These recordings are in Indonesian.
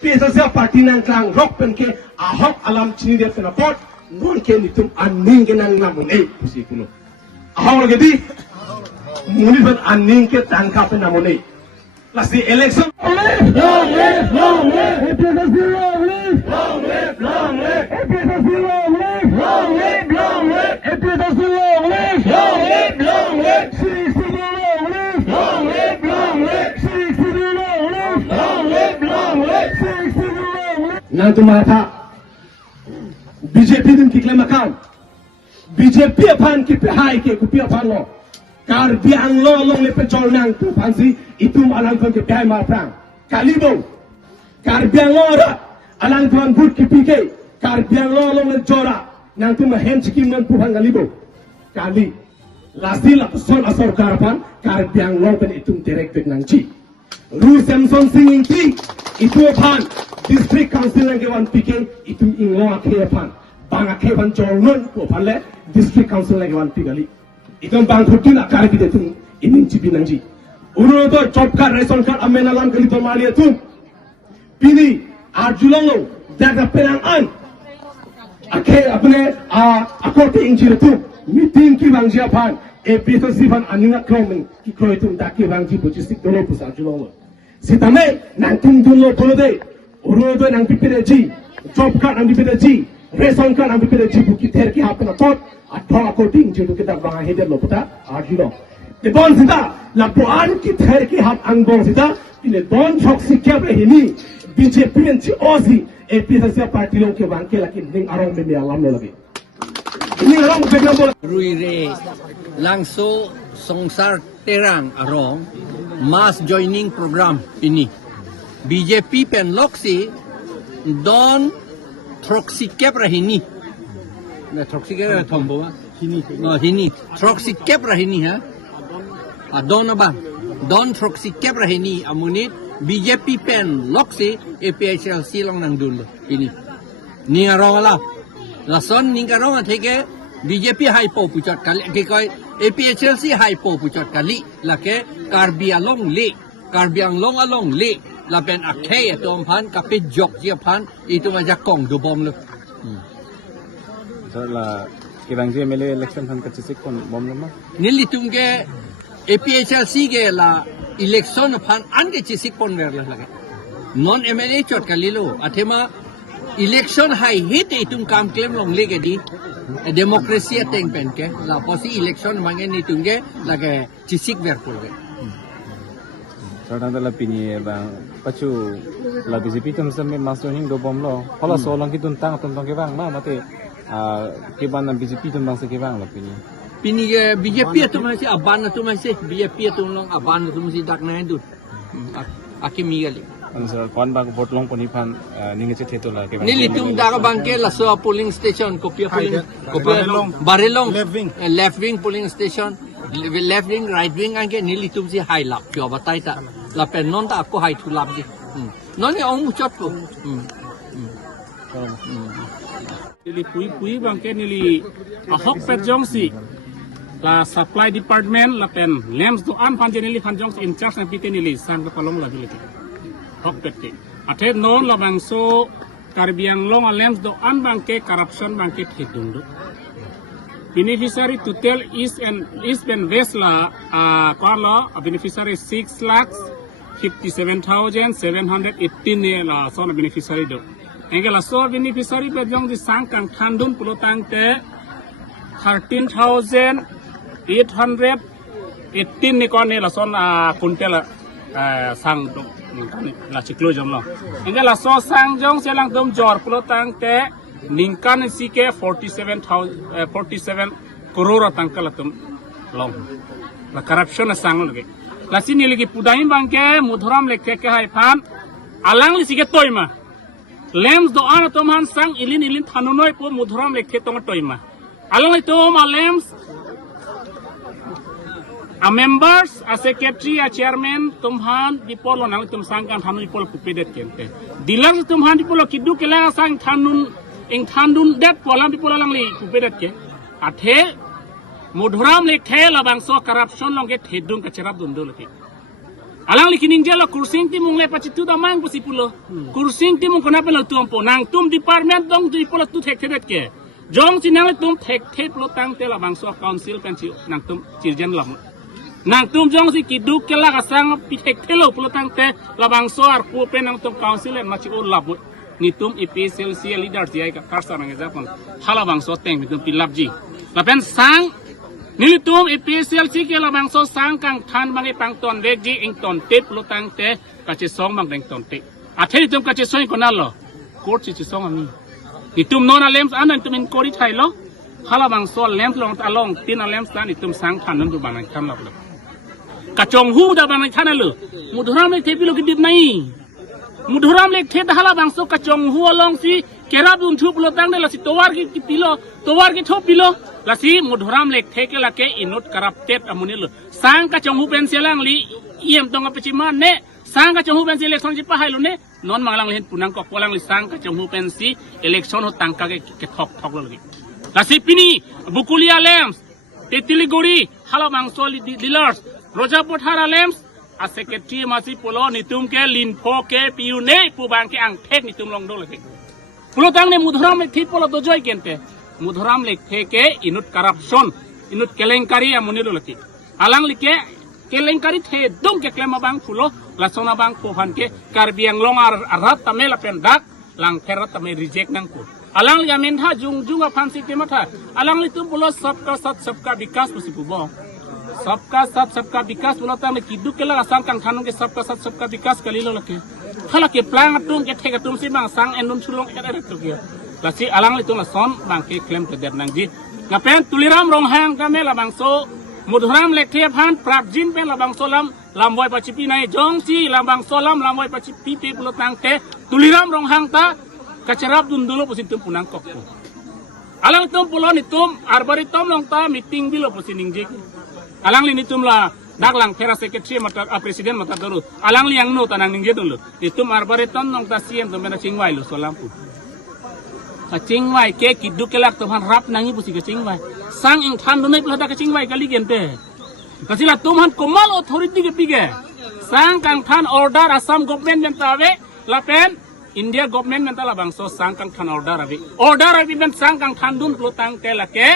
PSSL party nang klang rock pen ke ahok alam chini de fena pot non ke nitum aning ke nang namun pusi kuno ahok lagi di muni ban aning ke tangka pen namun last the election long live PSSL long live PSSL long live PSSL long live nang tumata BJP din kikle makan BJP apan ki pehai ke kupi apan lo kar biang lo long le pechol nang tu pansi itu alang kon ke pehai ma prang kalibo kar biang lo ra alang tuan but ki pike kar biang lo long le jora nang tu ma hen chikim non puhan kalibo kali lasti la sol asor karapan kar biang lo pen itu direct nang chi Ru Samson singing ti itu apan district council lagi wan pike itu inglo akhe apan bang akhe ban jornon ko phale district council lagi wan pigali itu bang phutin akar ki detung inin chibi nangji uno to job card ration card amena lam kali to mali tu pini arjulongo daga penang an akhe apne akote injir tu meeting ki bang japan e pito sivan aninga kroming ki kroitum daki bang ji logistic dolo pus arjulongo sitame nangtung dolo bolode urudo nang pipire ji job card nang pipire ji ration card nang pipire ji buki ter ki hapna tot atho according ji kita bang hede lopata arjulo te bon sita la boan ki ter ki hap angbong sita ile bon chok sikya hini BJP menci ozi PSSL party lo ke bang ke lakin ning arong me alam le lagi ini arong begna bol ruire langso songsar terang arong mass joining program ini BJP pen loksi don troxy kepra hini na troxy kepra thombo hini troxy kepra hini ha adon ba don troxy kepra hini amunit BJP pen loksi APHLC long nang dul ini ni arong la lason ning arong theke BJP hai po puchot kali ke koi APHLC hai po puchot kali lake karbi along le la pen akhe atom phan kapit jok je phan itu aja kong do bom le so la kibang je mele election phan ka chisik kon bom le ma nili tungge APHLC ge la election phan an ge chisik pon ver la lage non MLA chot kalilo athema election hai hit itung kam claim long le ge di democracy teng pen ke la posi election mangen ni tungge lage chisik ver pol ge Sarang la pini bang pacu la BJP tum sam mas joining do bom lo hola so lang kitun tang ke bang ma mate ke ban BJP tum bang se ke bang la pini ke BJP tu masih aban tu masih BJP tu long aban tu masih dak naik tu akimi gali answer kon bang vote long poni phan ninge che theto la ke bang ni litum dak bang ke la so polling station kopi Barelong left wing polling station left wing right wing angke ni litum si high lap pyo batai ta la pen non ta ko hai thu lap di non ni ong muchot ko nili pui bangke nili ahok pet jongsi la supply department la pen lems do an pan nili fan jongs in charge na pite nili sang ka palong la bilati hok pet ke athe non la bangso karbiang long lems do an bangke corruption bangke thidung do beneficiary total east and west la kala beneficiary 6,57,718 ne la so beneficiary do engela so beneficiary pe jong di sang kang thandun pulo tang te 13,818 ne kon ne la son kuntel sang do kan la chiklo jom lo engela so sang jong selang dom jor pulo tang te ningkan sike 47 crore tangkal tum long la corruption sang lagi la sini lagi pudai bangke mudhuram lekhe ke hai phan alang li sike toima lems do an toman sang ilin thanunoi po mudhuram lekhe tong toima alang li tom lems a members a secretary a chairman tumhan dipolo nang tum sang kan thanui pol pupedet kente dilang tumhan dipolo kidu kela sang thanun ing thandun det polam dipolo lang li pupedet ke athe mudhuram lekhe labang so corruption long ke thedung ka cherap dundul ke alang likining jelo kursing timung le pacitu damang pusi pulo kursing timung kena pelo tuam po nang tum department dong di pulo tu thek thek ke jong sinang le tum thek thek pulo tang te la bangso council pensi nang tum cirjan lam nang tum jong si kiduk ke la kasang pi thek thelo pulo tang te la bangso ar ku pe nang tum council en machi ul labu ni tum ipsl si leader ji ai ka karsa nang japon hala bangso teng mi tum pilap ji la pen sangนี่ตุ้มอีพีเซลซีเกลบางโซสังกังทันบางไอปังตอนเล็กจีอิงตอนเต็บลุตังเตะกัจจิซองบางแดงตอนเตะอาเทนี่ตุ้มกัจจิซองคนนั้นหรอโคตรจิซองอันนี้นี่ตุ้มนอนอะไรอันนั้นตุ้มอินโคดิไทยหรอข้าละบางโซนเลมลองตาลองตีนอะไรสานนี่ตุ้มสังทันนั่นดูบางไอทันหลับเลยกัจจงหูดาบางไอทันนั่นเลยมุดรามเล็กเทปิโลกิดิบไม่มุดรามเล็กเทตข้าละบางโซกัจจงหัวลองสิเกราบุญทุบลุตังเดลสิตัวร์กิปิโลตัวร์กิทุบปิโลlasi mudhuram lek theke lake inut corrupted amunil sang ka chonghu pen selang li iem tong apechima ne sang ka chonghu pen si election ji pahai lu ne non manglang len punang kok polang li sang ka chonghu pen si election ho tangka ke thok lo lagi lasi pini bukulia lems tetiliguri hala mangsoli dealers roja pothara lems a secretary masi polo nitum ke linfo ke piu ne pu bang ke ang thek nitum long do lagi pulo tang ne mudhuram lek thik polo do joy kente mudhuram lek theke inut corruption inut kelengkari amunilo laki alang like kelengkari the dong ke klema bang fulo lasona bang pohan ke karbiang long arat tamela pendak lang ferat tame reject nang ko alang ya men tha jung fansi te matha alang litum pulo sabka sat sabka vikas pusi pubo sabka sat sabka vikas pulo tam kidu ke la sang kang thanong ke sabka sat sabka vikas kalilo laki khala ke plan atung ke theka tum si bang sang enun chulong ere tu ke lasi alang litung la son bang ke klem ke der nang ji ngapen tuliram rong hang kame la bang so mudhuram lek the phan prap jin pen la bang so lam boy pachipi nai jong si la bang so lam boy pachipi pe pulo tang te tuliram rong hang ta kacerap dun dulu pusin tum punang kok alang tum pulo ni tum arbari tom long ta meeting bilo pusin ning ji alang li ni tum la dak lang fera secretary mata presiden mata daru alang li yang no tanang ning je dulu ni tum arbari tom long ta siem tum mena chingwai lu so lampu kacing wai ke kidu kelak tuhan rap nangi pusi kacing wai sang ing than dunai pelada kacing wai kali gente kasila tuhan komal authority ke pige sang kang than order Assam government mentawe lapen India government mentala bangso sang kang than order abi ben sang kang than dun pelutang telake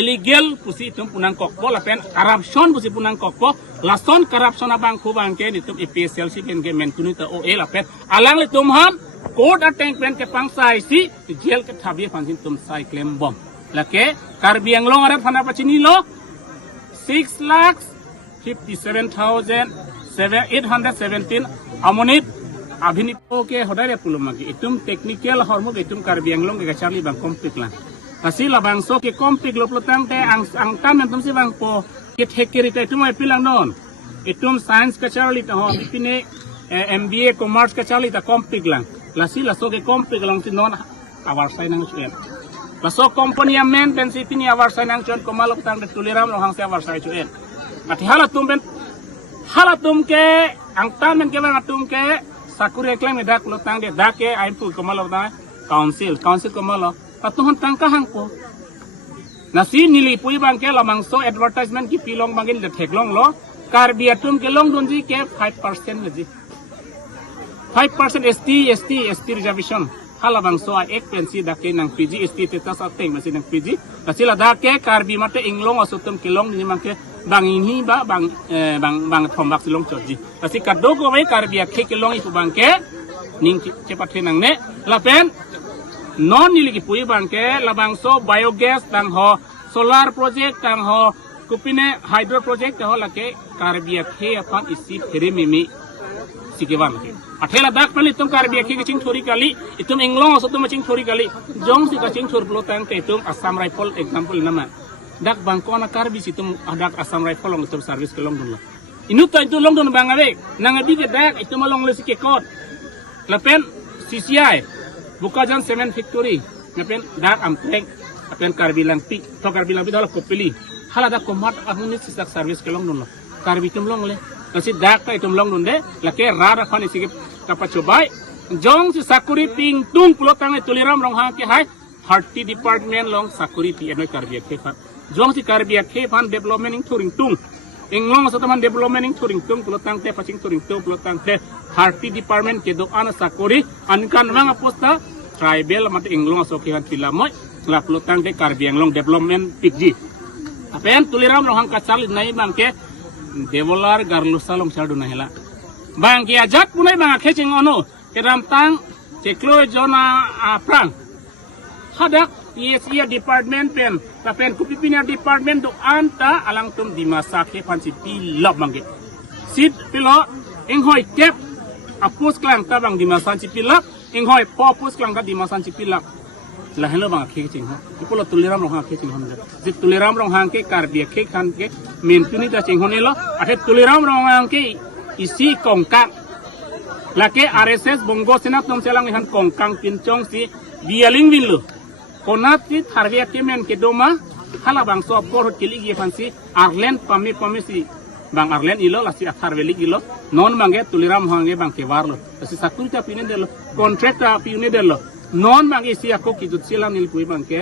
illegal pusi tum punang kokpo lapen corruption pusi punang kokpo lason corruption abang ku bangke nitum IPSL si pen ke mentuni ta OA lapen alang le tumhan court अटेंक पेन के पांगसाई सी जेल के थाबी फांसिन तुम साई क्लेम बम लके कार्बियांग लोंग अरे थाना पचिनी लो 6,57,817 अमुनित अभिनिपो के होदारे पुलुमागी इतुम टेक्निकल हॉर्मो इतुम कार्बियांग लोंग के चार्ली बंग कॉम्पिक ला kasi la bangso ke kompik lo plotang te ang tam tum si bang po ke thekeri te tum ai pilang non itum science ka charli ta ho pine MBA commerce ka charli ta kompik lang lasi laso ke kompik lang si non awar sai nang chuen laso company men pen si tini awar sai nang chuen komalok tang de tuliram lo hang se awar sai chuen ati hala tum ke ang tam men ke bang tum ke sakure klem me dak lo tang de dak ke ai pu komalok da council komalok patuhan tangka hangpo nasi nili pui bangke lamang so advertisement ki pilong bangin de theklong lo karbiatum ke long donji ke 5% leji 5% ST reservation hala bang so ek pensi dake nang PG ST tetas ateng masi nang PG kasila dake karbi mate inglong asutum ke long ni mangke bangin hi ba bang thombak silong choji kasi kaddo ko bai karbiat ke long ipu bangke ning cepat nang ne lapen non nili ki pui bangke labang so biogas tang ho solar project tang ho kupine hydro project ho lake karbia khe apan isi phere mimi sikewan ke athela dak pali tum karbia khe ching thori kali itum inglong so tum ching thori kali jong si ka ching thor plo tang te tum Assam rifle example nama dak bangko na karbi situm dak Assam rifle long tum service ke long dun inu ta itu long dun bangabe nangabi ke dak itum long le sike kot lapen CCI Bukajan Cement Factory, ngapen dak ampleng, ngapen karbilang pi, to karbilang pi dalam kopeli, halada komat ahuni sisak service kelong nulo, karbi tumlong le, nasi dak ta tumlong nunde, lake rara khani sige kapacobai, jong si sakuri ping tung pulo tangai tuliram long hang ke hai, 30 department long sakuri pi enoi karbi ke fan, jong si karbi ke fan development ing turing tung, Inglong sa taman development ing turing tung pelotang te pacing turing tung pelotang te 30 department ke do ana sakori ankan mga posta tribal mat inglong so kihan pilamoy la pelotang te Karbi Anglong development pikji apen tuliram rohang kacal nai bangke devolar garlu salom chadu nahela bangke ajat punai bang kheching ono keram tang ceklo jona prang hadak PSE department pen tapen kupipina department do anta alang tum di masa ke panci pilap mangge sit pilo enghoi kep apus klang tabang di masa ci pilap enghoi popus klang di masa ci pilap lah hello bang ke cing ho ipolo tuliram rong ha ke cing hon jit tuliram rong hang ke Karbi ke khan ke mentuni ta cing honelo ate tuliram rong hang ke isi kongkang lake RSS bongo senat nom selang ihan kongkang pincong si bialing winlu konat ti tharvia kemen ke doma hala bang so por kili ge fansi Arlen pami si bang Arlen ilo la si tharveli ilo non mangi tuliram hange bang ke warlo si sakunta pine delo contracta pine delo non mangi si ako kidut silang nil pui bang ke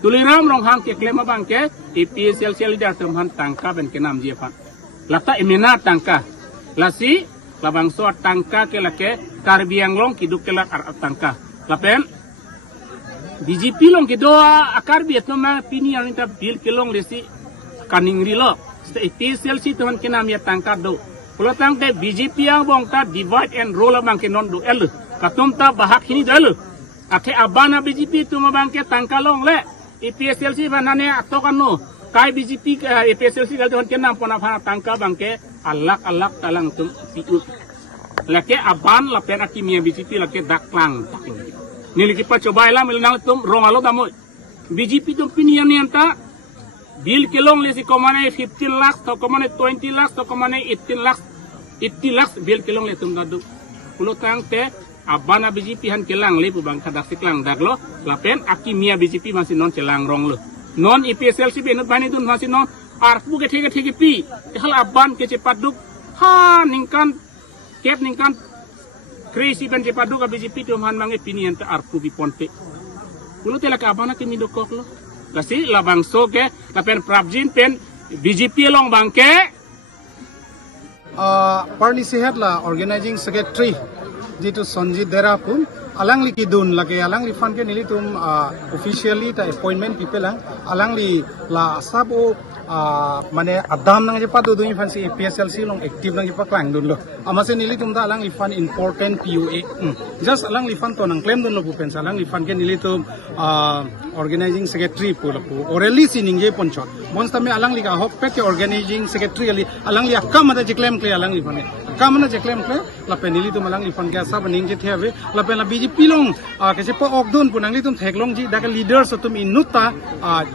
tuliram rong hang ke klema bang ke EPSL leader tum han tangka ben ke nam je fan lata emena tangka lasi labang so tangka ke lake Karbi Anglong kiduk ke lak tangka lapen BJP long ke doa akar biat nama pini yang kita bil kelong lesi kaning rilo sta EPSL si tuan kenam ya tangkat do kalau tang te BJP yang bong ta divide and rule bang ke non do el katum ta bahak hini do el ate abana BJP tu ma bang ke tangkalong le EPSL si banane atau kanu kai BJP EPSL si gal tuan kenam pona phana tangka bang ke alak talang tum piu lake aban lapen akimia BJP lake daklang nili kita coba lah melenang tum rongalo damo BJP tum pinian nianta bil kelong lesi komane 15 lakhs to komane 20 lakhs to komane 18 lakhs bil kelong le tum dadu pulo tang te abana BJP han kelang le pu bang kadak siklang daglo lapen akimia BJP masih non celang rong lo non EPSL si benut bani dun masih non arpu ke thege pi hal aban ke cepat duk ha ningkan kep ningkan Krisi ben jepadu ka BJP tuman mange pinian te arpu bi ponte. Kulo tela ka abana ke midokok lo. Kasi labang soge la pen prabjin pen BJP long bangke. Party sehat la organizing secretary jitu Sonjit Derapun alang li kidun lake alang li fan ke nili tum officially ta appointment people alang li la sabo mane adam nang jepa do duin fansi EPSLC long active nang jepa klang dun lo amase nili tum da alang li fan important PUA just alang li fan to nang claim dun lo pu pen alang li fan ke nili tum organizing secretary pu lo pu orally sining je ponchot monsta me alang li ka hok pe ke organizing secretary ali alang li akam mata je claim kle alang li fan kamana je claim kle la pen nili tum alang li fan ke sab ning je theve la pen la BJP long ke je pa okdun pu nang li tum theklong ji da ka leaders tum inuta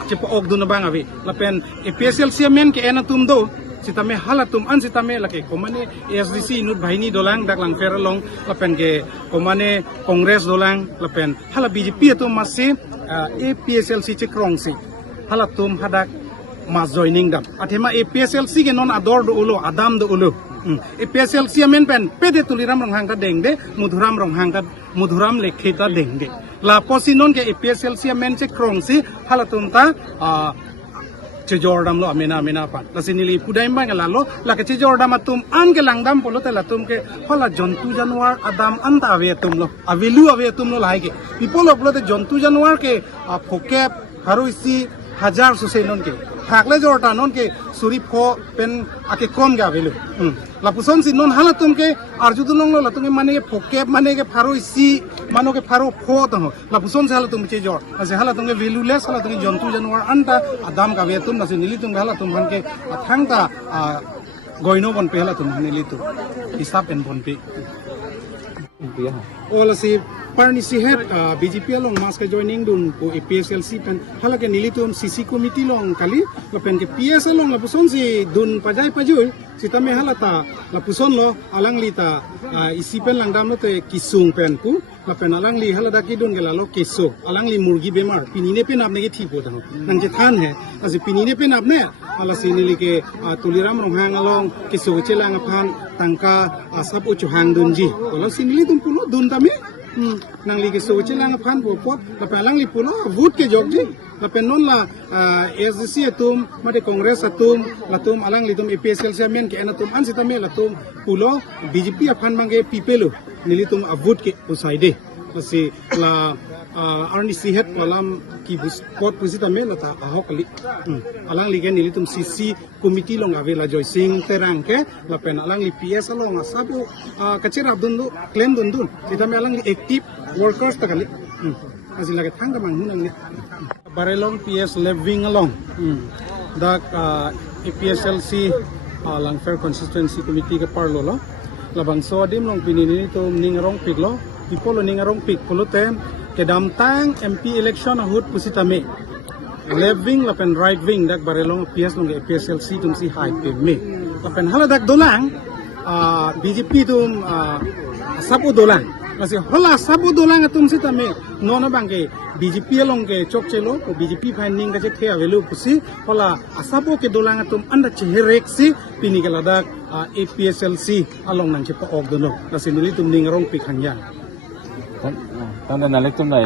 je pa okdun bang ave la pen EPSLC men ke ena tum do sitame halatum an sitame lake komane SDC nut bahini dolang daklang feralong lapen ke komane kongres dolang lapen hala BJP tu masih EPSLC cekrong si halatum hadak mas joining dam athema EPSLC ke non ador do ulo adam do ulo EPSLC men pen pede tuliram rong hang ka dengde mudhuram lekhita dengde la posinon ke EPSLC men cekrong si halatum ta Cejordam lo amena pan la sinili pudai bang lo la ke cejordam atum an ke langdam polo te latum ke hola jontu januar adam anta ave tum lo avelu ave tum lo lai ke pipolo polo te jontu januar ke phokep haruisi hajar susainon ke thakle jorta non ke suri pho pen ake kom ga avelu la puson si non hala tum ke arjudulong lo latum ke mane ke phokep mane ke haruisi mano ke pharo pho to la puson se hala tum cejor ase hala tum ke valueless hala tum jontu januar anta adam ga ve tum na se nili tum hala tum han ke thangta goino bon pe hala tum nili tum hisab en bon pe ola si parni si head BJP long mas ka joining dun po EPSLC pen hala ke nili tum CC committee long kali la pen ke PSL long la puson si dun pajai pajul si tame hala ta la puson lo alang li ta isi pen lang dam lo te kisung pen ku la pen alang li hala da ki dun gela lo keso alang li murgi bemar pinine pen apne ke thi po ta nang je than hai asi pinine pen apne ala si nili ke tuliram rong hang along keso chelang aphan tangka asap uchu hang dun ji ola si nili tum pulo dun tame nang li ke so che lang phan bu pot la pa lang li pulo vote ke jog ji la pen non la SDC atum mate congress atum la tum alang li tum APSL chairman ke anatum an sitame la tum pulo BJP aphan bange pipelo nili tum vote ke usai de si la arni sihat walam ki bus pot pusitame la ta ahok li alang li ke nili tum CC committee long ave la joy sing terang ke la pen alang li PS along asabu kacir abdun du claim dun sitame alang li active workers takali asila ke thang kamang hunang ni barelong PS living along dak APSLC Langfair Constituency Committee ke parlo lo labang so adim long pinini to ningrong pik lo people ningrong pik pulutem ke damtang MP election ahut pusitame left wing lapen right wing dak barelong PS long APSLC tum si high pe me lapen hala dak dolang BJP tum sabu dolang masih hola sabu dolang atum si tame nona bangke BJP long ke chok chelo ko BJP finding ka che thea velu pusi hola asabu ke dolang atum anda cheherek si pini ke ladak APSLC along nang che pa og dono kasi nili tum ningrong pikhanya tanda nalik tum dai